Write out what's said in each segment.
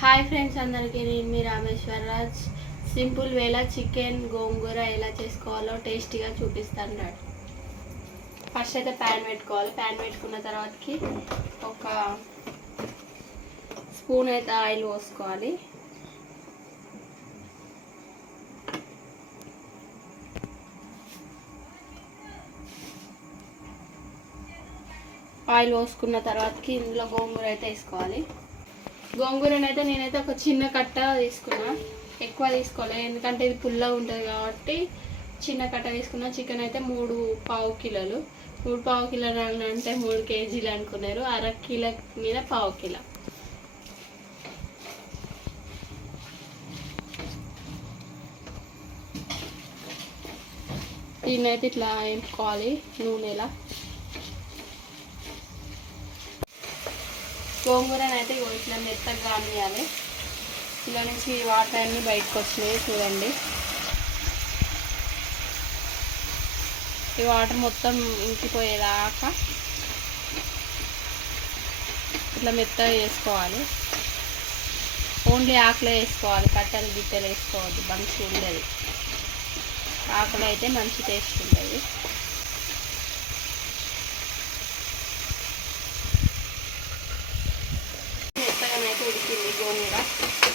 Hi friends అందరికీ నేను మీ రామేశ్వరరాజ్. Simple వేలా చికెన్ గోంగూర ఎలా చేసుకోవాలో టేస్టీగా చూపిస్తాను రాడు ఫస్ట్ అయితే ప్యాన్ పెట్టుకోవాలి. ప్యాన్ పెట్టుకున్న తర్వాతకి ఒక స్పూన్ అయితే ఆయిల్ పోసుకోవాలి. ఆయిల్ పోసుకున్న తర్వాతకి ఇందులో గోంగూర అయితే వేసుకోవాలి. గోంగూరనైతే నేనైతే ఒక చిన్న కట్ట తీసుకున్నా. ఎక్కువ తీసుకోవాలి ఎందుకంటే ఇది పుల్లగా ఉంటుంది కాబట్టి చిన్న కట్ట తీసుకున్న. చికెన్ అయితే మూడు పావు కిలోలు. మూడు పావు కిలోలు అంటే మూడు కేజీలు అనుకున్నారు. అర కిలో మీద పావు కిలో. దీన్నైతే ఇట్లా వేపుకోవాలి నూనెలా. గోంగూరని అయితే ఇట్లా మెత్తగా కానియాలి ఇలా నుంచి వాటర్ అన్నీ బయటకు వస్తున్నాయి చూడండి. ఈ వాటర్ మొత్తం ఇంకిపోయేదాకా ఇట్లా మెత్తగా వేసుకోవాలి ఓన్లీ ఆకులే వేసుకోవాలి కట్టెలు గిట్టెలు వేసుకోవద్దు. మంచిగా ఉండదు ఆకులు అయితే మంచి టేస్ట్ ఉంటుంది మెత్తగానైతే ఉడికింది గోంగూర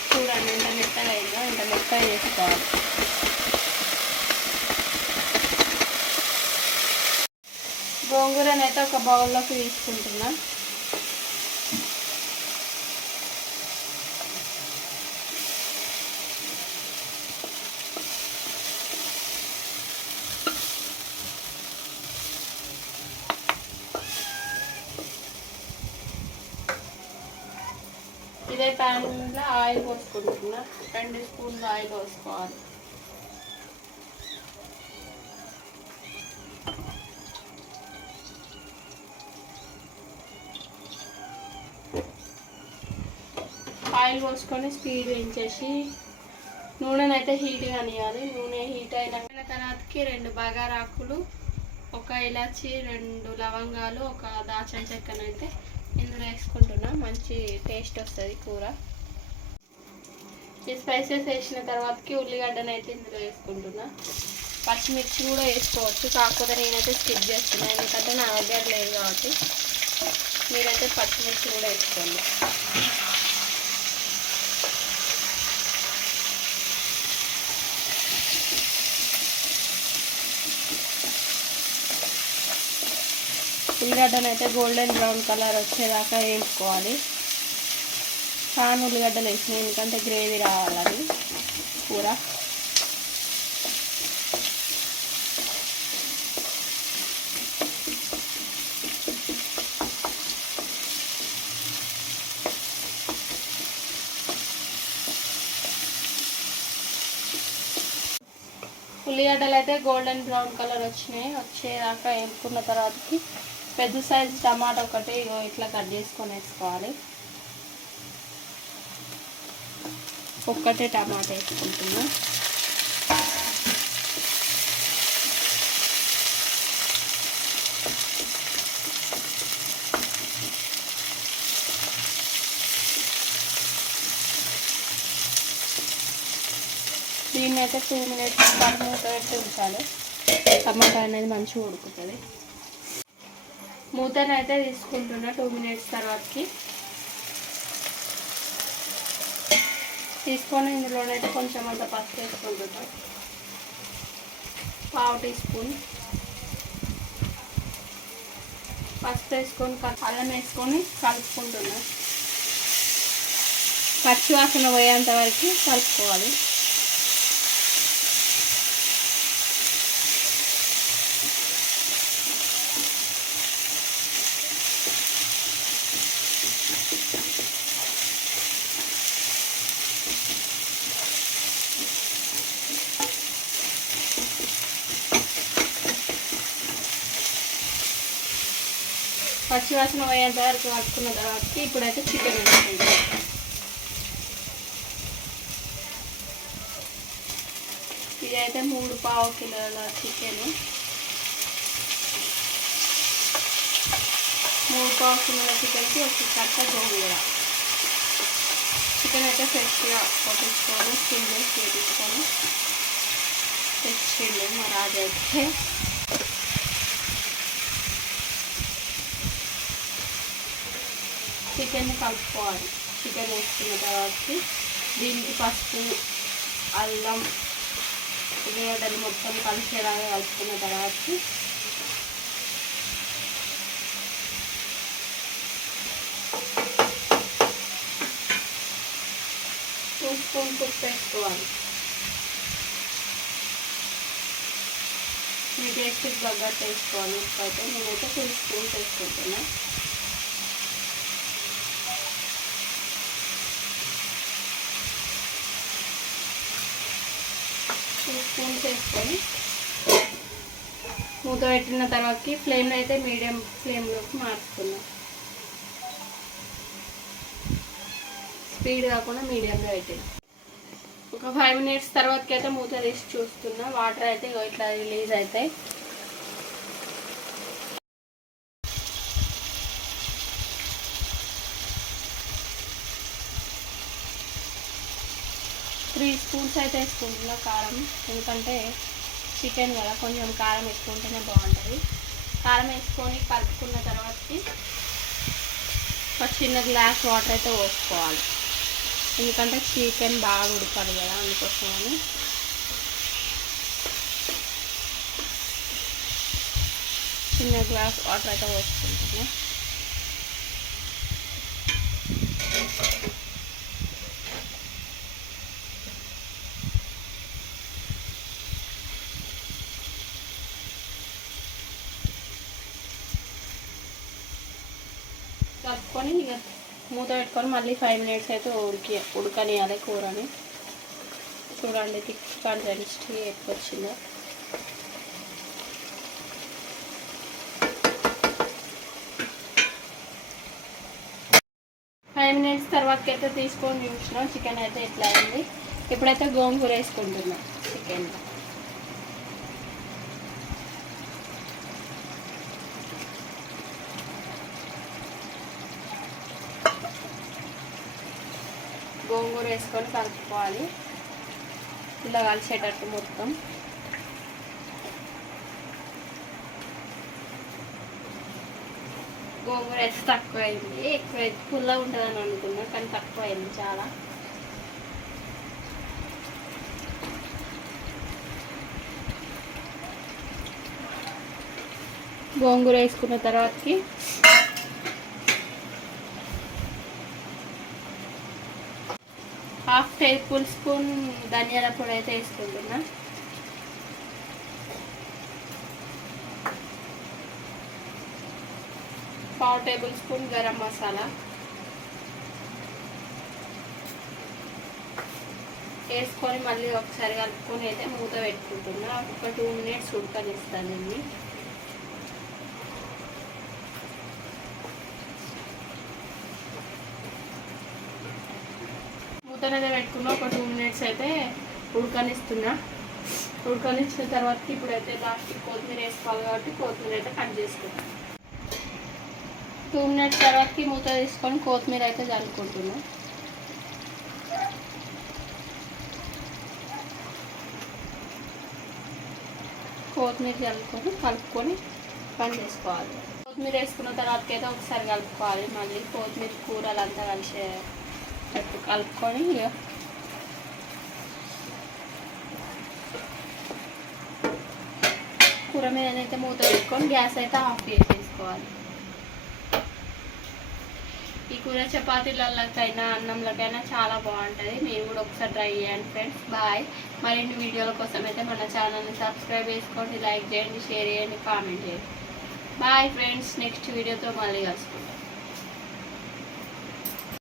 చూడండి ఎంత మెత్తగా అయిందో ఎంత మెత్తగా చేసుకోవాలి గోంగూరనైతే ఒక బౌల్లోకి తీసుకుంటున్నా ఇదే ప్యాన్లో ఆయిల్ పోసుకుంటున్నా రెండు స్పూన్లు ఆయిల్ పోసుకోవాలి ఆయిల్ పోసుకొని స్పీడ్ పెంచేసి నూనెనైతే హీట్ కానివ్వాలి నూనె హీట్ అయిన తర్వాతకి రెండు బగారాకులు ఒక ఇలాచి రెండు లవంగాలు ఒక దాచిన చెక్కనైతే ఇందులో వేసుకుంటున్నా. మంచి టేస్ట్ వస్తుంది కూర. ఈ స్పైసెస్ వేసిన తర్వాతకి ఉల్లిగడ్డను అయితే ఇందులో వేసుకుంటున్నా. పచ్చిమిర్చి కూడా వేసుకోవచ్చు. కాకపోతే నేనైతే స్కిప్ చేస్తున్నా. ఎందుకంటే నా దగ్గర లేదు కాబట్టి. మీరైతే పచ్చిమిర్చి కూడా వేసుకోండి. ఉల్లిగడ్డను అయితే గోల్డెన్ బ్రౌన్ కలర్ వచ్చేదాకా వేయించుకోవాలి. చాలా ఉల్లిగడ్డలు వేసినాయి ఎందుకంటే గ్రేవీ రావాలని కూర. ఉల్లిగడ్డలు అయితే గోల్డెన్ బ్రౌన్ కలర్ వచ్చినాయి వచ్చేదాకా వేపుకున్న తర్వాతకి పెద్ద సైజు టమాటా ఒకటి ఇగో ఇట్లా కట్ చేసుకొని వేసుకోవాలి. ఒక్కటే టమాటా వేసుకుంటున్నా. దీన్ని అయితే టూ మినిట్స్ పాటు మూత పెట్టి ఉంచాలి. టమాటా అనేది మంచిగా ఉడుకుతుంది. మూతను అయితే తీసుకుంటున్నా టూ మినిట్స్ తర్వాతకి. తీసుకొని ఇందులోనైతే కొంచెం అంత పసుపు వేసుకుంటున్నా. పావు టీ స్పూన్. పసుపు వేసుకొని అల్లం వేసుకొని కలుపుకుంటున్నాం. పచ్చి వాసన పోయేంత వరకు కలుపుకోవాలి. పచ్చివాసన పోయేంత వరకు పట్టుకున్న తర్వాత ఇప్పుడైతే చికెన్ వేసుకుంటాం. ఇదైతే మూడు పావు కిలోల చికెన్ మూడు పావు కిలోల చికెన్కి ఒక కట్ట గోంగూర. చికెన్ అయితే ఫ్రెష్గా కొట్టించుకొని స్కిన్ చేసి చేపించుకొని తెచ్చిండు మా రాజు అయితే. చికెన్ కలుపుకోవాలి. చికెన్ వేసుకున్న తర్వాతకి దీనికి పసుపు అల్లం ఉల్లిగడ్డలు మొత్తం కలిసేలాగా కలుపుకున్న తర్వాతకి టూ స్పూన్ ఉప్పు వేసుకోవాలి మీ టేస్ట్కి తగ్గట్టు వేసుకోవాలి. ఉప్పు అయితే నేనైతే టూ స్పూన్స్ వేసుకుంటున్నాను టూ స్పూన్స్ వేసుకొని మూత పెట్టిన తర్వాతకి ఫ్లేమ్లో అయితే మీడియం ఫ్లేమ్లోకి మార్చుకున్నాం స్పీడ్ కాకుండా మీడియంలో పెట్టిన ఒక ఫైవ్ మినిట్స్ తర్వాతకి అయితే మూత తీసి చూస్తున్నా. వాటర్ అయితే ఇట్లా రిలీజ్ అవుతాయి. త్రీ స్పూన్స్ అయితే వేసుకుంటున్నా కారం. ఎందుకంటే చికెన్ కదా కొంచెం కారం వేసుకుంటేనే బాగుంటుంది. కారం వేసుకొని కలుపుకున్న తర్వాతకి ఒక చిన్న గ్లాస్ వాటర్ అయితే పోసుకోవాలి. ఎందుకంటే చికెన్ బాగా ఉడకాలి కదా అందుకోసమని. చిన్న గ్లాస్ వాటర్ అయితే పోసుకుంటున్నాను కలుపుకొని ఇక మూత పెట్టుకొని మళ్ళీ ఫైవ్ మినిట్స్ అయితే ఉడికి ఉడకనియాలి కూరని. చూడండి థిక్ కన్సిస్టెన్సీ ఎక్కువ వచ్చిందో ఫైవ్ మినిట్స్ తర్వాతకి అయితే తీసుకొని చూసిన. చికెన్ అయితే ఎట్లా అయింది. ఇప్పుడైతే గోంగూర వేసుకుంటున్నాం. చికెన్లో గోంగూర వేసుకొని కలుపుకోవాలి. ఇలా కలిసేటట్టు మొత్తం. గోంగూర అయితే తక్కువ అయింది ఎక్కువ పుల్లగా ఉంటుందని అనుకున్నా కానీ తక్కువ అయింది చాలా. గోంగూర వేసుకున్న తర్వాతకి హాఫ్ టేబుల్ స్పూన్ ధనియాల పొడి అయితే వేసుకుంటున్నా. పావు టేబుల్ స్పూన్ గరం మసాలా. వేసుకొని మళ్ళీ ఒకసారి కలుపుకొని అయితే మూత పెట్టుకుంటున్నా. ఒక టూ మినిట్స్ ఉడకనిస్తాను దీన్ని మూతనైతే పెట్టుకున్నా ఒక టూ మినిట్స్ అయితే ఉడకనిస్తున్నా. ఉడకనిచ్చిన తర్వాత ఇప్పుడైతే లాస్ట్కి కొత్తిమీర వేసుకోవాలి కాబట్టి కొత్తిమీర అయితే కట్ చేసుకుంటాను టూ మినిట్స్ తర్వాతకి మూత తీసుకొని కొత్తిమీర అయితే చల్లుకుంటున్నా. కొత్తిమీర చల్లుకొని కలుపుకొని పని చేసుకోవాలి. కొత్తిమీర వేసుకున్న తర్వాతకి అయితే ఒకసారి కలుపుకోవాలి. మళ్ళీ కొత్తిమీర కూరలు అంతా కలిసే కలుపుకొని కూర మీద మూత పెట్టుకొని గ్యాస్ అయితే ఆఫ్ చేసేసుకోవాలి. ఈ కూర చపాతీలకైనా అన్నంలకైనా చాలా బాగుంటుంది. మీరు కూడా ఒకసారి ట్రై చేయండి ఫ్రెండ్స్. బాయ్. మరిన్ని వీడియోల కోసం అయితే మన ఛానల్ని సబ్స్క్రైబ్ చేసుకోండి లైక్ చేయండి షేర్ చేయండి కామెంట్ చేయండి. Bye friends. నెక్స్ట్ వీడియోతో మళ్ళీ కలుసుకుంటాం